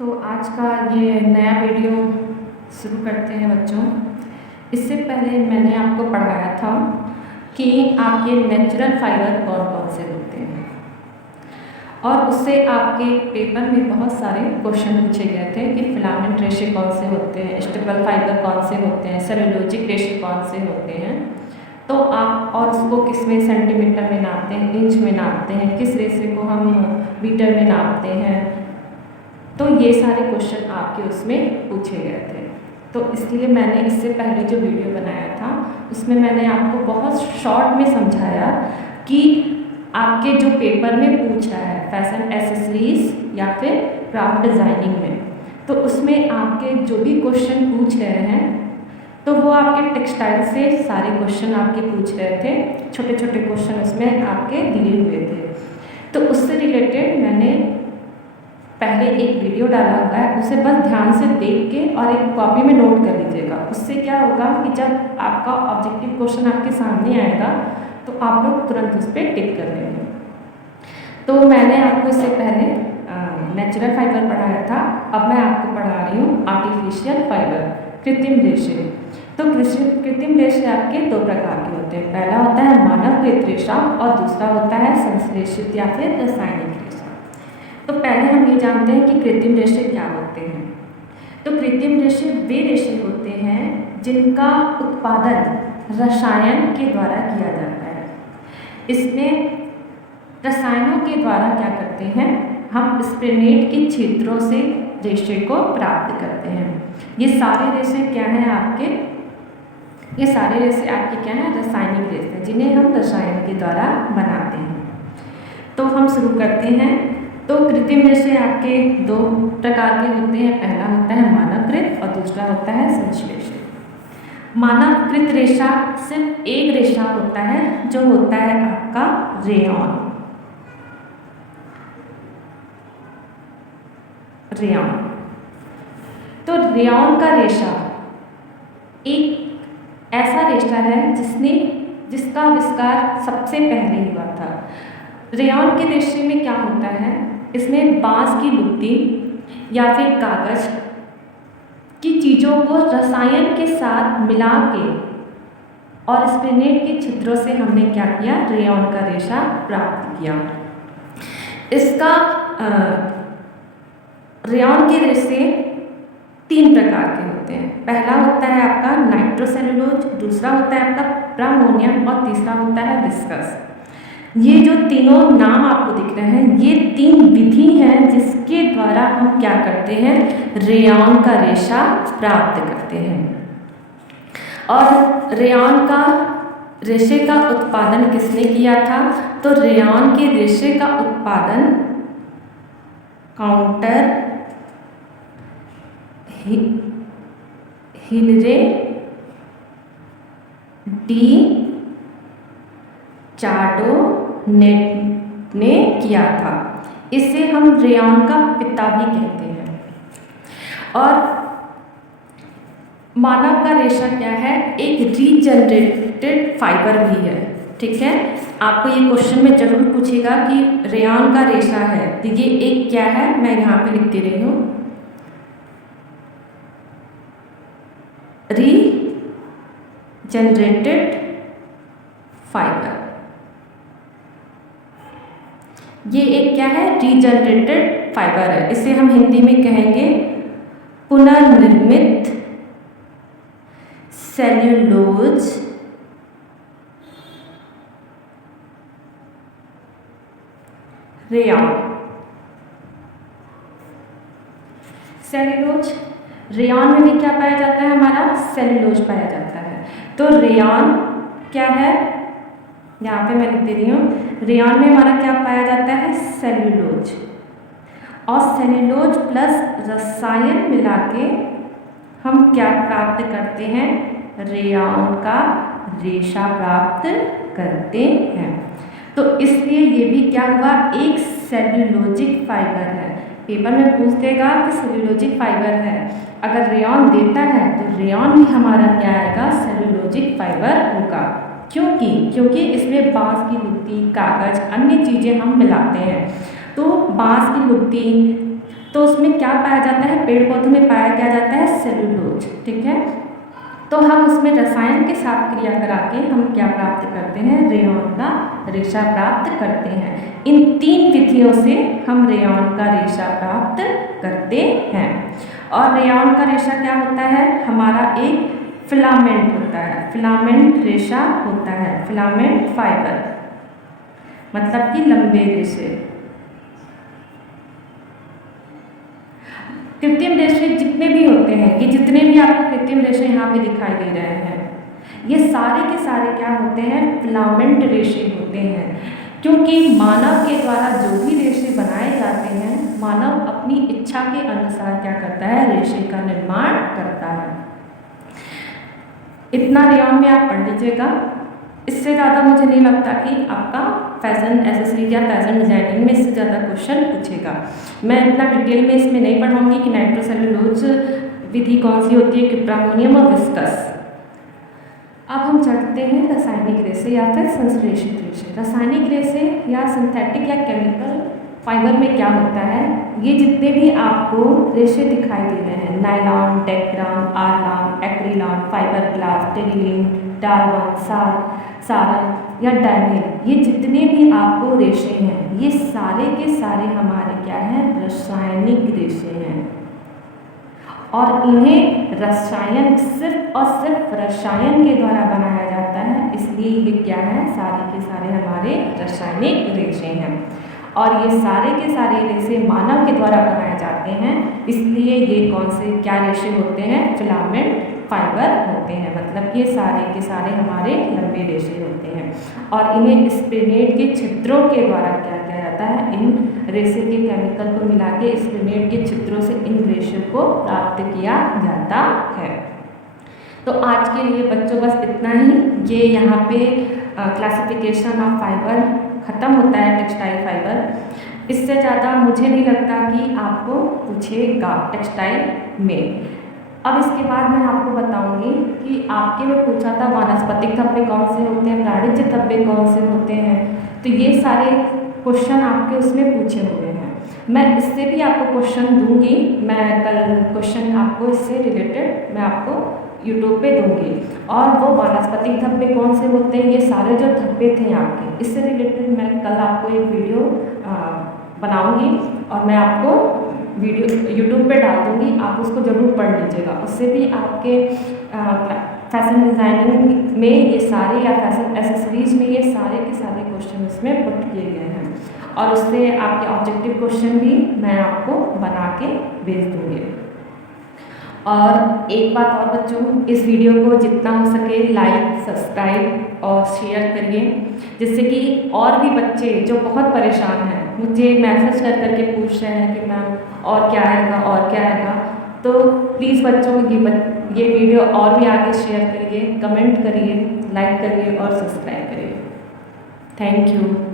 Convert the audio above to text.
तो आज का ये नया वीडियो शुरू करते हैं बच्चों। इससे पहले मैंने आपको पढ़ाया था कि आपके नेचुरल फाइबर कौन कौन से होते हैं और उससे आपके पेपर में बहुत सारे क्वेश्चन पूछे गए थे कि फिलामेंट रेशे कौन से होते हैं, स्टेपल फाइबर कौन से होते हैं, सेलुलोजिक रेशे कौन से होते हैं। तो आप और उसको किस में सेंटीमीटर में नापते हैं, इंच में नापते हैं, किस रेशे को हम मीटर में नापते हैं। तो ये सारे क्वेश्चन आपके उसमें पूछे गए थे। तो इसलिए मैंने इससे पहले जो वीडियो बनाया था उसमें मैंने आपको बहुत शॉर्ट में समझाया कि आपके जो पेपर में पूछा है फैशन एसेसरीज या फिर क्राफ्ट डिज़ाइनिंग में, तो उसमें आपके जो भी क्वेश्चन पूछ रहे हैं तो वो आपके टेक्सटाइल से सारे क्वेश्चन आपके पूछ रहे थे। छोटे छोटे क्वेश्चन उसमें आपके दिए हुए थे। तो उससे रिलेटेड मैंने पहले एक वीडियो डाला हुआ है, उसे बस ध्यान से देख के और एक कॉपी में नोट कर लीजिएगा। उससे क्या होगा कि जब आपका ऑब्जेक्टिव क्वेश्चन आपके सामने आएगा तो आप लोग तुरंत उस पर टिक कर लेंगे। तो मैंने आपको इससे पहले नेचुरल फाइबर पढ़ाया था, अब मैं आपको पढ़ा रही हूँ आर्टिफिशियल फाइबर, कृत्रिम रेशे। तो कृत्रिम रेशे आपके दो प्रकार के होते हैं। पहला होता है मानवकृत रेशा और दूसरा होता है संश्लेषित या फिर रासायनिक रेशा। तो पहले हम ये जानते हैं कि कृत्रिम रेशे क्या होते हैं। तो कृत्रिम रेशे वे रेशे होते हैं जिनका उत्पादन रसायन के द्वारा किया जाता है। इसमें रसायनों के द्वारा क्या करते हैं, हम स्प्रेनेट के छिद्रों से रेशे को प्राप्त करते हैं। ये सारे रेशे क्या हैं आपके, ये सारे रेशे आपके क्या हैं, रासायनिक रेशे, जिन्हें हम रसायन के द्वारा बनाते हैं। तो हम शुरू करते हैं। तो कृत्रिम रेशे आपके दो प्रकार के होते हैं। पहला होता है मानवकृत और दूसरा होता है संश्लेषित। मानवकृत रेशा सिर्फ एक रेशा होता है जो होता है आपका रेयॉन। तो रेयॉन का रेशा एक ऐसा रेशा है जिसका आविष्कार सबसे पहले हुआ था। रेयॉन के रेशे में क्या होता है, इसमें बांस की लुगदी या फिर कागज की चीज़ों को रसायन के साथ मिला के और स्प्रेनेट के छिद्रों से हमने क्या किया, रेयॉन का रेशा प्राप्त किया। इसका रेयॉन के रेशे तीन प्रकार के होते हैं। पहला होता है आपका नाइट्रोसेलुलोज, दूसरा होता है आपका प्रामोनियम और तीसरा होता है विस्कस। ये जो तीनों नाम आपको दिख रहे हैं, ये तीन विधि हैं जिसके द्वारा हम क्या करते हैं, रेयॉन का रेशा प्राप्त करते हैं। और रेयॉन का रेशे का उत्पादन किसने किया था, तो रेयॉन के रेशे का उत्पादन काउंटर हिलरे डी चार्डोनेट ने किया था। इसे हम रेयॉन का पिता भी कहते हैं। और मानव का रेशा क्या है, एक रीजनरेटेड फाइबर भी है। ठीक है, आपको ये क्वेश्चन में जरूर पूछेगा कि रेयॉन का रेशा है, तो ये एक क्या है, मैं यहाँ पे लिख दे रही हूँ, रीजनरेटेड फाइबर। ये एक क्या है, रीजनरेटेड फाइबर है। इसे हम हिंदी में कहेंगे पुनर्निर्मित सेल्यूलोज रेयॉन। सेल्यूलोज रेयॉन में भी क्या पाया जाता है, हमारा सेल्यूलोज पाया जाता है। तो रेयॉन क्या है, यहाँ पे मैं लिख दे रही हूँ, रेयॉन में हमारा क्या पाया जाता है, सेल्यूलोज। और सेल्यूलोज प्लस रसायन मिला के हम क्या प्राप्त करते हैं, रेयॉन का रेशा प्राप्त करते हैं। तो इसलिए ये भी क्या हुआ, एक सेल्यूलोजिक फाइबर है। पेपर में पूछ देगा कि सेल्यूलोजिक फाइबर है, अगर रेयॉन देता है तो रेयॉन भी हमारा क्या आएगा, सेल्यूलोजिक फाइबर होगा। क्योंकि इसमें बांस की लुगदी, कागज, अन्य चीज़ें हम मिलाते हैं। तो बांस की लुगदी, तो उसमें क्या पाया जाता है, पेड़ पौधों में पाया क्या जाता है, सेलुलोज। ठीक है, तो हम उसमें रसायन के साथ क्रिया करा के हम क्या प्राप्त करते हैं, रेयॉन का रेशा प्राप्त करते हैं। इन 3 विधियों से हम रेयॉन का रेशा प्राप्त करते हैं। और रेयॉन का रेशा क्या होता है, हमारा एक फिलामेंट होता है, फिलामेंट रेशा होता है, फिलामेंट फाइबर मतलब कि लंबे रेशे। कृत्रिम रेशे जितने भी होते हैं, ये जितने भी आपको कृत्रिम रेशे यहाँ पे दिखाई दे रहे हैं, ये सारे के सारे क्या होते हैं, फिलामेंट रेशे होते हैं। क्योंकि मानव के द्वारा जो भी रेशे बनाए जाते हैं, मानव अपनी इच्छा के अनुसार क्या करता है, रेशे का निर्माण करता है। इतना रेयॉन में आप पढ़ लीजिएगा, इससे ज़्यादा मुझे नहीं लगता कि आपका फैशन एसेसरी या फैशन डिजाइनिंग में इससे ज़्यादा क्वेश्चन पूछेगा। मैं इतना डिटेल में इसमें नहीं पढ़ाऊंगी कि नाइट्रोसेलुलोज विधि कौन सी होती है, क्रिप्रामोनियम और विस्कस। अब हम चढ़ते हैं रासायनिक रेशे या फिर संश्लेषित रेशे। रासायनिक रेशे या सिंथेटिक या केमिकल फाइबर में क्या होता है, ये जितने भी आपको रेशे दिखाई दे रहे हैं, nylon, Dacron, Orlon, Acrilan, fibre glass, Terylene, Darvan, Saran या डायनिल, ये जितने भी आपको रेशे हैं, ये सारे के सारे हमारे क्या हैं, रासायनिक रेशे हैं। और इन्हें रसायन सिर्फ और सिर्फ रसायन के द्वारा बनाया जाता है, इसलिए ये क्या है, सारे के सारे हमारे रासायनिक रेशे हैं। और ये सारे के सारे रेशे मानव के द्वारा बनाए जाते हैं, इसलिए ये कौन से क्या रेशे होते हैं, फिलामेंट फाइबर होते हैं। मतलब ये सारे के सारे हमारे लंबे रेशे होते हैं। और इन्हें स्पिनेट के छिद्रों के द्वारा क्या किया जाता है, इन रेशे के केमिकल को मिला के स्पिनेट के छिद्रों से इन रेशे को प्राप्त किया जाता है। तो आज के लिए बच्चों बस इतना ही। ये यहाँ पे क्लासिफिकेशन ऑफ फाइबर ख़त्म होता है, टेक्सटाइल फाइबर। इससे ज़्यादा मुझे नहीं लगता कि आपको पूछेगा टेक्सटाइल में। अब इसके बाद मैं आपको बताऊंगी कि आपके में पूछा था वानस्पतिक धब्बे कौन से होते हैं, प्राणिज धब्बे कौन से होते हैं, तो ये सारे क्वेश्चन आपके उसमें पूछे हुए हैं। मैं इससे भी आपको क्वेश्चन दूंगी, मैं कल क्वेश्चन आपको इससे रिलेटेड मैं आपको यूट्यूब पे दूंगी। और वो वानस्पतिक धब्बे कौन से होते हैं, ये सारे जो धब्बे थे आपके, इससे रिलेटेड मैं कल आपको एक वीडियो बनाऊंगी और मैं आपको वीडियो यूट्यूब पे डाल दूंगी, आप उसको ज़रूर पढ़ लीजिएगा। उससे भी आपके फैशन डिज़ाइनिंग में ये सारे या फैशन एसेसरीज में ये सारे के सारे क्वेश्चन इसमें पुट किए गए हैं। और उससे आपके ऑब्जेक्टिव क्वेश्चन भी मैं आपको बना के भेज दूँगी। और एक बात और बच्चों, इस वीडियो को जितना हो सके लाइक, सब्सक्राइब और शेयर करिए, जिससे कि और भी बच्चे जो बहुत परेशान हैं, मुझे मैसेज कर करके पूछ रहे हैं कि मैम और क्या आएगा और क्या आएगा। तो प्लीज़ बच्चों ये वीडियो और भी आगे शेयर करिए, कमेंट करिए, लाइक करिए और सब्सक्राइब करिए। Thank you.